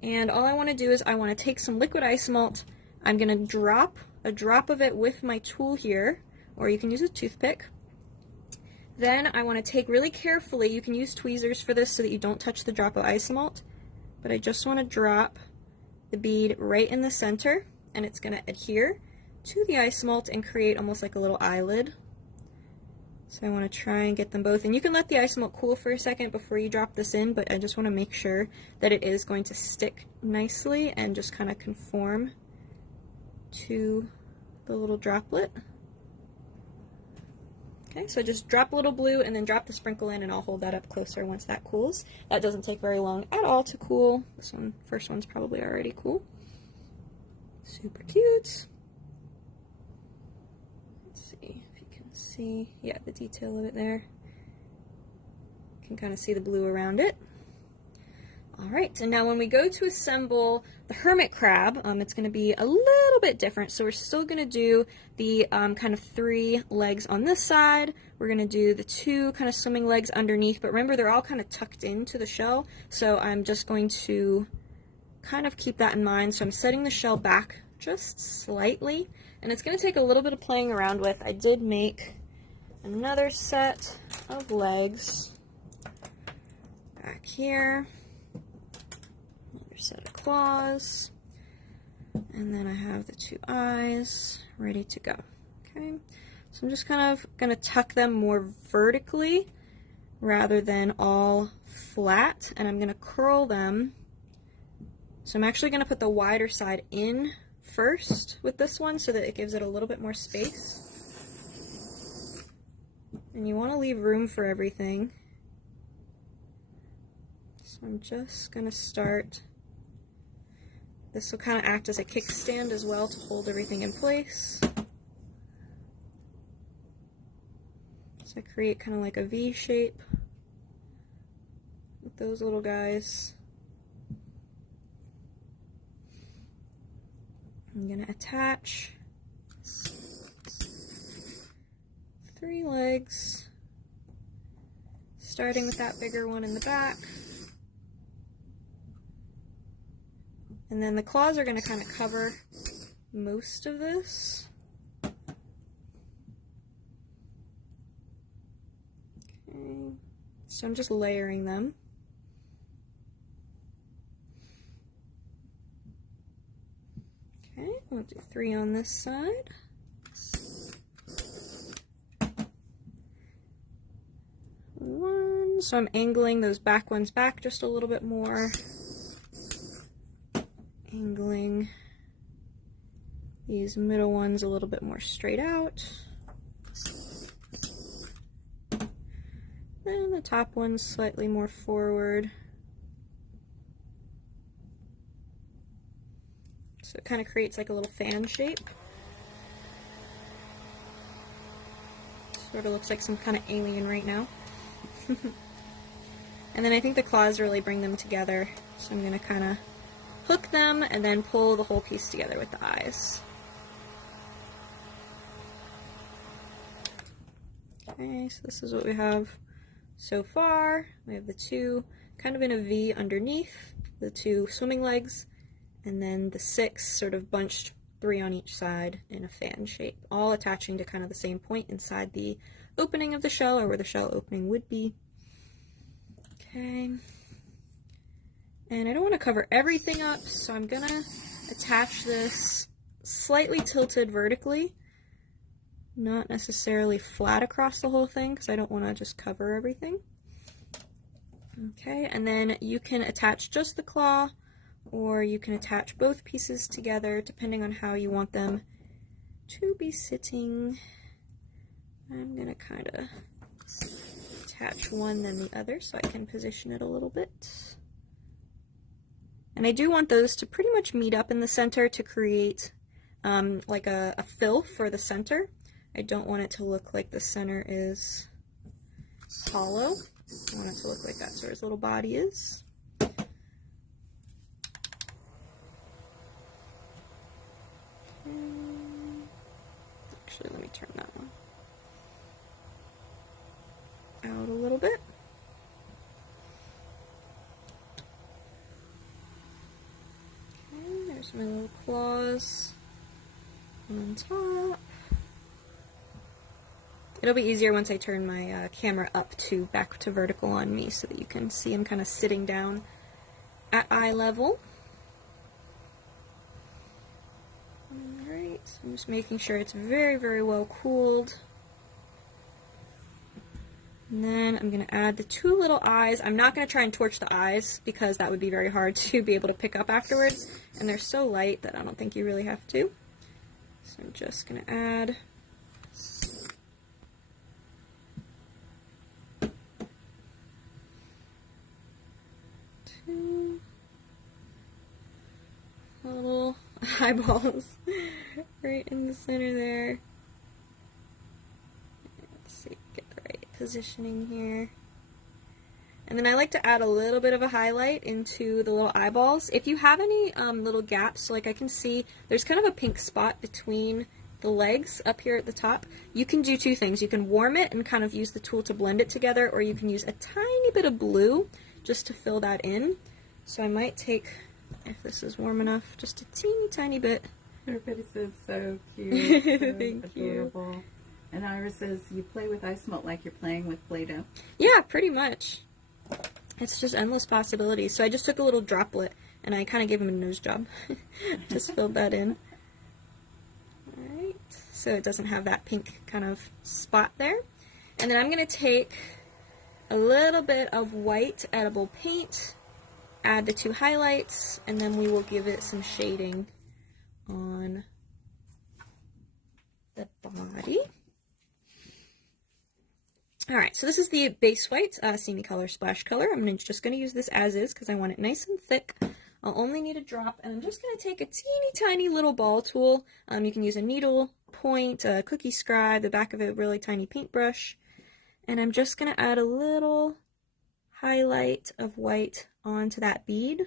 And all I want to do is I want to take some liquid Isomalt. I'm going to drop a drop of it with my tool here, or you can use a toothpick. Then I want to take really carefully, you can use tweezers for this so that you don't touch the drop of Isomalt, but I just want to drop the bead right in the center, and it's going to adhere to the Isomalt and create almost like a little eyelid. So I want to try and get them both, and you can let the Isomalt cool for a second before you drop this in, but I just want to make sure that it is going to stick nicely and just kind of conform to the little droplet. Okay, so just drop a little blue and then drop the sprinkle in, and I'll hold that up closer once that cools. That doesn't take very long at all to cool. This one, first one's probably already cool. Super cute. Let's see if you can see, yeah, the detail of it there. You can kind of see the blue around it. Alright, and now when we go to assemble the hermit crab, it's going to be a little bit different. So we're still going to do the kind of 3 legs on this side. We're going to do the 2 kind of swimming legs underneath, but remember they're all kind of tucked into the shell. So I'm just going to kind of keep that in mind. So I'm setting the shell back just slightly, and it's going to take a little bit of playing around with. I did make another set of legs back here. Set of claws, and then I have the 2 eyes ready to go. Okay, so I'm just kind of going to tuck them more vertically rather than all flat, and I'm going to curl them. So I'm actually going to put the wider side in first with this one so that it gives it a little bit more space. And you want to leave room for everything. So I'm just going to start. This will kind of act as a kickstand as well to hold everything in place. So I create kind of like a V shape with those little guys. I'm going to attach 3 legs, starting with that bigger one in the back. And then the claws are going to kind of cover most of this. Okay, so I'm just layering them. Okay, we'll do 3 on this side. One, so I'm angling those back ones back just a little bit more. Angling these middle ones a little bit more straight out. And the top one's slightly more forward. So it kind of creates like a little fan shape. So Sort of looks like some kind of alien right now. And then I think the claws really bring them together. So I'm going to kind of hook them and then pull the whole piece together with the eyes. Okay, so this is what we have so far. We have the two kind of in a V underneath, the two swimming legs, and then the 6 sort of bunched, 3 on each side in a fan shape, all attaching to kind of the same point inside the opening of the shell, or where the shell opening would be. Okay. And I don't want to cover everything up, so I'm gonna attach this slightly tilted vertically, not necessarily flat across the whole thing, because I don't want to just cover everything. Okay, and then you can attach just the claw, or you can attach both pieces together, depending on how you want them to be sitting. I'm gonna kind of attach one then the other so I can position it a little bit. And I do want those to pretty much meet up in the center to create like a fill for the center. I don't want it to look like the center is hollow. I want it to look like that's where his little body is. Actually, let me turn that one out a little bit. Okay, there's my little claws on top. It'll be easier once I turn my camera back to vertical on me so that you can see him kind of sitting down at eye level. Alright, so I'm just making sure it's very, very well cooled. And then I'm going to add the 2 little eyes. I'm not going to try and torch the eyes because that would be very hard to be able to pick up afterwards. And they're so light that I don't think you really have to. So I'm just going to add little eyeballs right in the center there. Let's see, get the right positioning here. And then I like to add a little bit of a highlight into the little eyeballs. If you have any little gaps, like I can see there's kind of a pink spot between the legs up here at the top, you can do 2 things. You can warm it and kind of use the tool to blend it together, or you can use a tiny bit of blue just to fill that in. So I might take, if this is warm enough, just a teeny tiny bit. Everybody says so cute. So Thank adorable. you. And Ira says you play with Isomalt like you're playing with Play-Doh. Yeah, pretty much. It's just endless possibilities. So I just took a little droplet and I kind of gave him a nose job. Just filled that in. Alright, so it doesn't have that pink kind of spot there. And then I'm going to take a little bit of white edible paint, add the 2 highlights, and then we will give it some shading on the body. Alright, so this is the base white Simi color splash color. I'm just going to use this as is because I want it nice and thick. I'll only need a drop, and I'm just going to take a teeny tiny little ball tool. You can use a needle point, a cookie scribe, the back of a really tiny paintbrush, and I'm just going to add a little highlight of white onto that bead.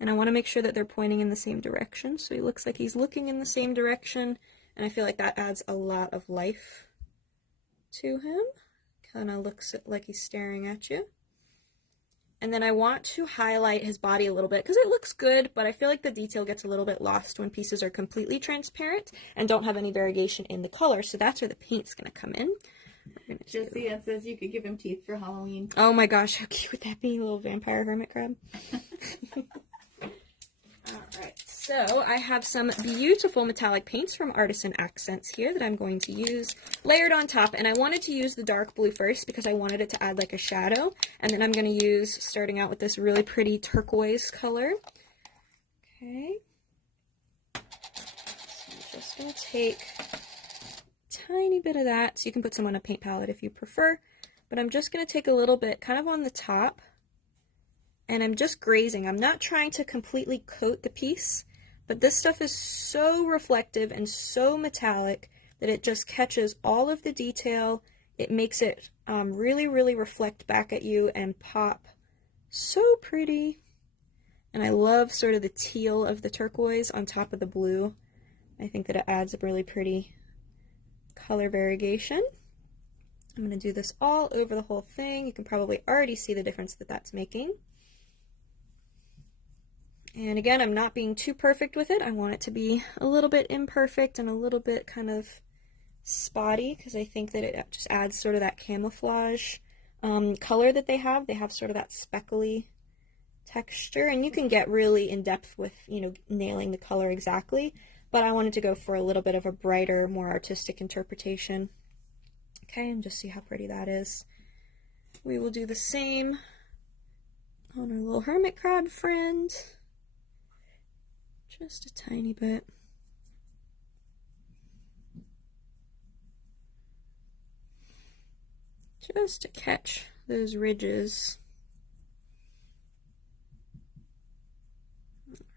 And I want to make sure that they're pointing in the same direction, so he looks like he's looking in the same direction, and I feel like that adds a lot of life to him. Kind of looks like he's staring at you. And then I want to highlight his body a little bit because it looks good, but I feel like the detail gets a little bit lost when pieces are completely transparent and don't have any variation in the color, so that's where the paint's going to come in. Jessie Ann says you could give him teeth for Halloween. Oh my gosh, how cute would that be, little vampire hermit crab? Alright, so I have some beautiful metallic paints from Artisan Accents here that I'm going to use layered on top, and I wanted to use the dark blue first because I wanted it to add like a shadow, and then I'm going to use, starting out with this really pretty turquoise color. Okay, so I'm just going to take a tiny bit of that, so you can put some on a paint palette if you prefer, but I'm just going to take a little bit kind of on the top, and I'm just grazing. I'm not trying to completely coat the piece, but this stuff is so reflective and so metallic that it just catches all of the detail. It makes it really, really reflect back at you and pop so pretty. And I love sort of the teal of the turquoise on top of the blue. I think that it adds a really pretty color variegation. I'm going to do this all over the whole thing. You can probably already see the difference that that's making. And again, I'm not being too perfect with it. I want it to be a little bit imperfect and a little bit kind of spotty, because I think that it just adds sort of that camouflage color that they have. They have sort of that speckly texture, and you can get really in depth with, you know, nailing the color exactly, but I wanted to go for a little bit of a brighter, more artistic interpretation. Okay, and just see how pretty that is. We will do the same on our little hermit crab friend. Just a tiny bit. Just to catch those ridges.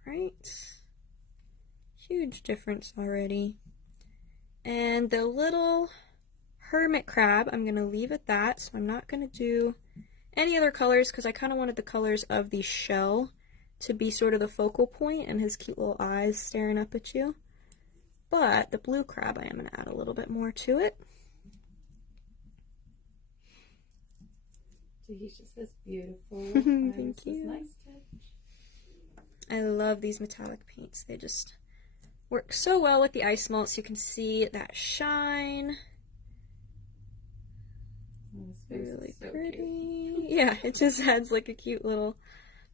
Alright. Huge difference already. And the little hermit crab, I'm going to leave at that, so I'm not going to do any other colors because I kind of wanted the colors of the shell to be sort of the focal point and his cute little eyes staring up at you. But the blue crab, I am going to add a little bit more to it. He's just this beautiful. Thank you. Nice touch. I love these metallic paints. They just work so well with the Isomalt, so you can see that shine. Really so pretty. Cute. Yeah, it just adds like a cute little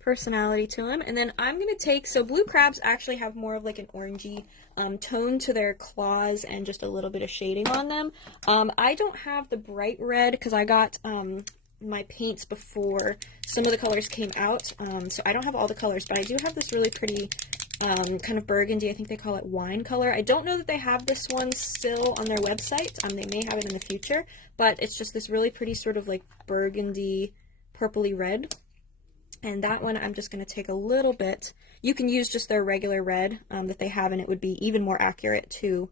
personality to him. And then I'm going to take, so blue crabs actually have more of like an orangey tone to their claws and just a little bit of shading on them. I don't have the bright red because I got my paints before some of the colors came out, so I don't have all the colors, but I do have this really pretty kind of burgundy, I think they call it wine color. I don't know that they have this one still on their website. They may have it in the future, but it's just this really pretty sort of like burgundy purpley red. And that one I'm just going to take a little bit. You can use just their regular red that they have, and it would be even more accurate to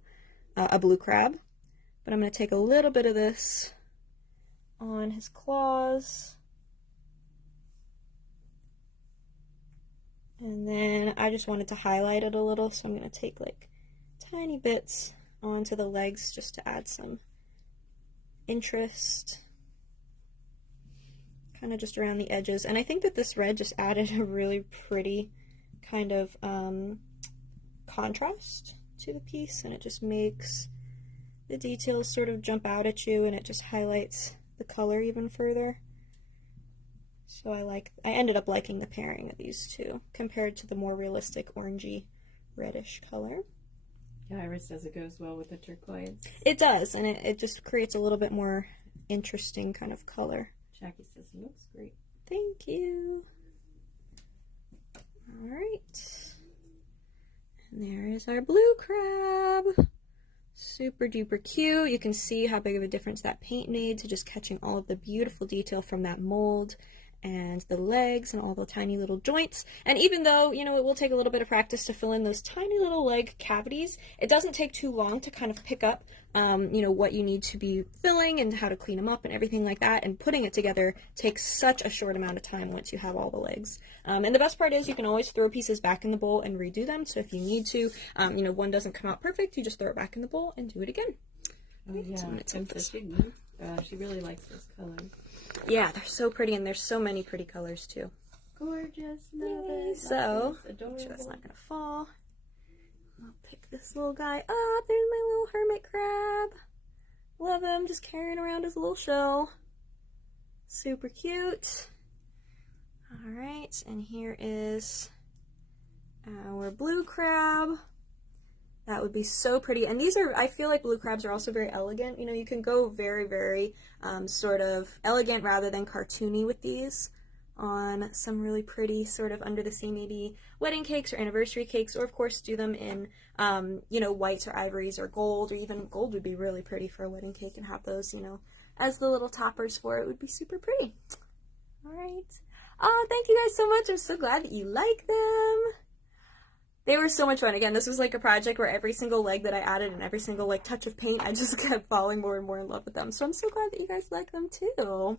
a blue crab. But I'm going to take a little bit of this on his claws. And then I just wanted to highlight it a little, so I'm going to take like tiny bits onto the legs just to add some interest. Kind of just around the edges. And I think that this red just added a really pretty kind of contrast to the piece, and it just makes the details sort of jump out at you, and it just highlights the color even further. So I ended up liking the pairing of these two compared to the more realistic orangey reddish color. Yeah, Iris says it goes well with the turquoise. It does, and it just creates a little bit more interesting kind of color. Jackie says it looks great. Thank you. Alright. And there is our blue crab. Super duper cute. You can see how big of a difference that paint made to just catching all of the beautiful detail from that mold and the legs and all the tiny little joints. And even though, you know, it will take a little bit of practice to fill in those tiny little leg cavities, it doesn't take too long to kind of pick up, you know, what you need to be filling and how to clean them up and everything like that. And putting it together takes such a short amount of time once you have all the legs. And the best part is you can always throw pieces back in the bowl and redo them. So if you need to, you know, one doesn't come out perfect, you just throw it back in the bowl and do it again. Oh, yeah. So she really likes those colors. Yeah, they're so pretty, and there's so many pretty colors too. Gorgeous, love it. So, adorable. Make sure that's not gonna fall. I'll pick this little guy up. There's my little hermit crab. Love him, just carrying around his little shell. Super cute. Alright, and here is our blue crab. That would be so pretty. And these are, I feel like blue crabs are also very elegant. You know, you can go very, very sort of elegant rather than cartoony with these on some really pretty sort of under the sea maybe wedding cakes or anniversary cakes, or of course do them in, you know, whites or ivories or gold, or even gold would be really pretty for a wedding cake, and have those, you know, as the little toppers for it would be super pretty. All right. Oh, thank you guys so much. I'm so glad that you like them. Let's see. I'm going to take this little guy up. There's my little hermit crab. Love him. Just carrying around his little shell. Super cute. All right. And here is our blue crab. That would be so pretty. And these are, I feel like blue crabs are also very elegant. You know, you can go very, very sort of, you know, elegant rather than cartoony with these on some, you know, whites or ivories or gold, or even gold would be really pretty for a wedding cake, and have those, you know, as the little toppers for it would be super pretty. All right. Oh, thank you guys so much. I'm so glad that you like them. They were so much fun. Again, this was like a project where every single leg that I added and every single like touch of paint, I just kept falling more and more in love with them. So I'm so glad that you guys like them too.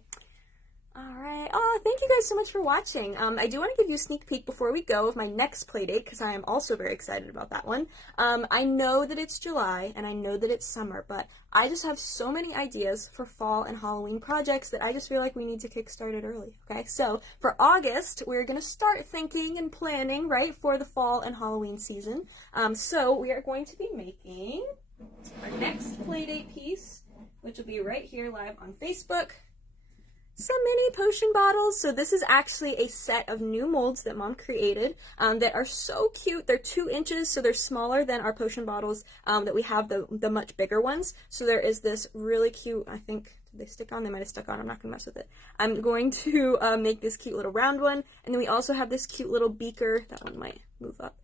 Alright. Oh, thank you guys so much for watching. I do want to give you a sneak peek before we go of my next Playdate, because I am also very excited about that one. I know that it's July, and I know that it's summer, but I just have so many ideas for fall and Halloween projects that I just feel like we need to kickstart it early, okay? So, for August, we're going to start thinking and planning, right, for the fall and Halloween season. So, we are going to be making our next Playdate piece, which will be right here live on Facebook. Some mini potion bottles. So this is actually a set of new molds that Mom created that are so cute. They're 2 inches, so they're smaller than our potion bottles that we have, the much bigger ones. So there is this really cute, I think, did they stick on? They might have stuck on. I'm not going to mess with it. I'm going to make this cute little round one. And then we also have this cute little beaker. That one might move up.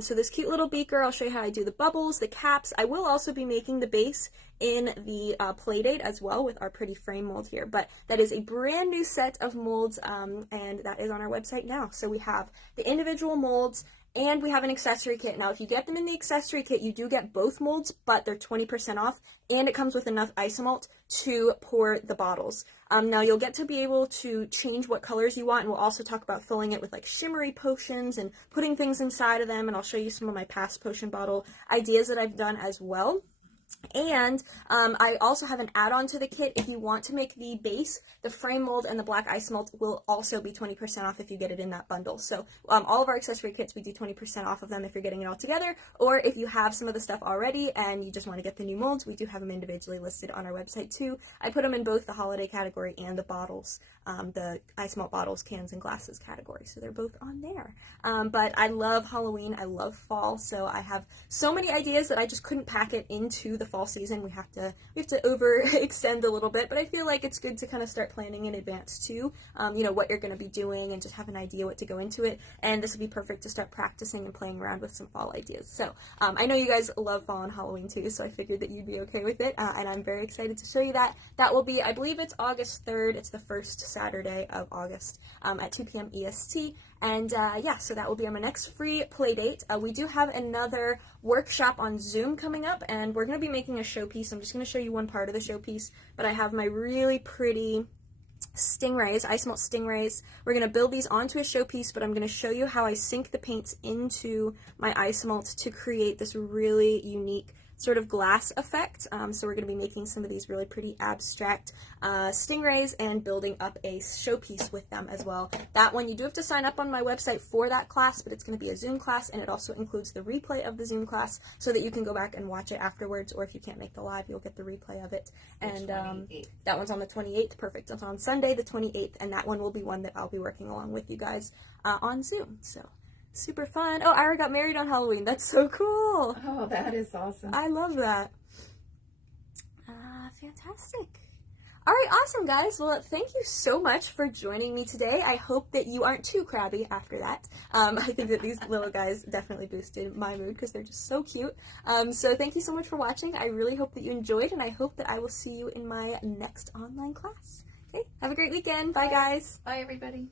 So this cute little beaker, I'll show you how I do the bubbles, the caps. I will also be making the base in the Playdate as well with our pretty frame mold here. But that is a brand new set of molds, and that is on our website now. So we have the individual molds, and we have an accessory kit. Now, if you get them in the accessory kit, you do get both molds, but they're 20% off, and it comes with enough Isomalt to pour the bottles. Now, you'll get to be able to change what colors you want, and we'll also talk about filling it with, like, shimmery potions and putting things inside of them, and I'll show you some of my past potion bottle ideas that I've done as well. And I also have an add-on to the kit. If you want to make the base, the frame mold and the black Isomalt will also be 20% off if you get it in that bundle. So all of our accessory kits, we do 20% off of them if you're getting it all together, or if you have some of the stuff already and you just want to get the new molds, we do have them individually listed on our website too. I put them in both the holiday category and the bottles, the Isomalt bottles, cans, and glasses category, so they're both on there. But I love Halloween, I love fall, so I have so many ideas that I just couldn't pack it into the fall season. We have to overextend a little bit, but I feel like it's good to kind of start planning in advance too, you know, what you're going to be doing and just have an idea what to go into it, and this would be perfect to start practicing and playing around with some fall ideas. So I know you guys love fall and Halloween too, so I figured that you'd be okay with it, and I'm very excited to show you that. That will be, I believe it's August 3rd, it's the first Saturday of August at 2 p.m. EST. And yeah, so that will be on my next free Playdate. We do have another workshop on Zoom coming up, and we're going to be making a showpiece. I'm just going to show you one part of the showpiece, but I have my really pretty stingrays, Isomalt stingrays. We're going to build these onto a showpiece, but I'm going to show you how I sink the paints into my Isomalt to create this really unique sort of glass effect. So we're going to be making some of these really pretty abstract stingrays and building up a showpiece with them as well. That one, you do have to sign up on my website for that class, but it's going to be a Zoom class, and it also includes the replay of the Zoom class so that you can go back and watch it afterwards, or if you can't make the live, you'll get the replay of it. And that one's on the 28th. Perfect. It's on Sunday the 28th, and that one will be one that I'll be working along with you guys on Zoom. So super fun. Oh, Ira got married on Halloween. That's so cool. Oh, that is awesome. I love that. Fantastic. All right, awesome, guys. Well, thank you so much for joining me today. I hope that you aren't too crabby after that. I think that these little guys definitely boosted my mood because they're just so cute. So thank you so much for watching. I really hope that you enjoyed, and I hope that I will see you in my next online class. Okay, have a great weekend. Bye, guys. Bye, everybody.